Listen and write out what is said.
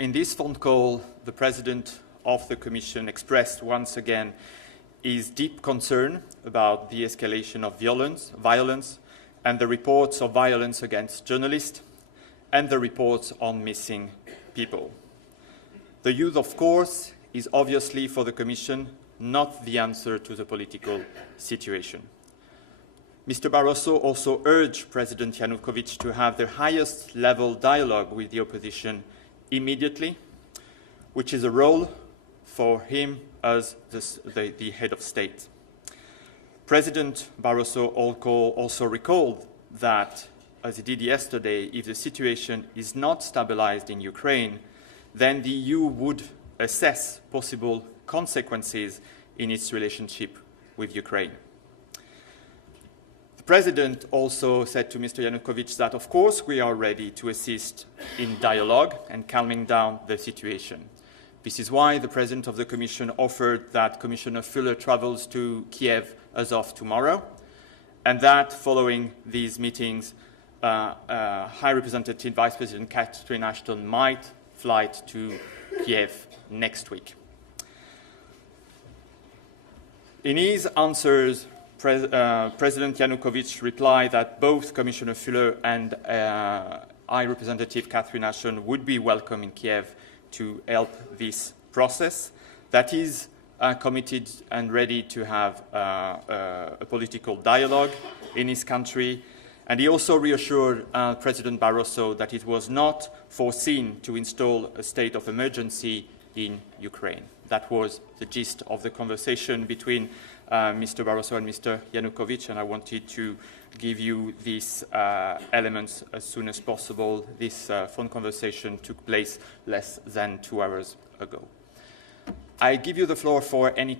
In this phone call, the President of the Commission expressed once again his deep concern about the escalation of violence, and the reports of violence against journalists, and the reports on missing people. The youth, of course, is obviously for the Commission not the answer to the political situation. Mr. Barroso also urged President Yanukovych to have the highest level dialogue with the opposition immediately, which is a role for him as the head of state. President Barroso also recalled that, as he did yesterday, if the situation is not stabilized in Ukraine, then the EU would assess possible consequences in its relationship with Ukraine. The President also said to Mr. Yanukovych that, of course, we are ready to assist in dialogue and calming down the situation. This is why the President of the Commission offered that Commissioner Füle travels to Kyiv as of tomorrow, and that following these meetings, High Representative Vice President Catherine Ashton might fly to Kyiv next week. In his answers, President Yanukovych replied that both Commissioner Füle and High Representative Catherine Ashton would be welcome in Kyiv to help this process, that is committed and ready to have a political dialogue in his country. And he also reassured President Barroso that it was not foreseen to install a state of emergency in Ukraine. That was the gist of the conversation between Mr. Barroso and Mr. Yanukovych, and I wanted to give you these elements as soon as possible. This phone conversation took place less than 2 hours ago. I give you the floor for any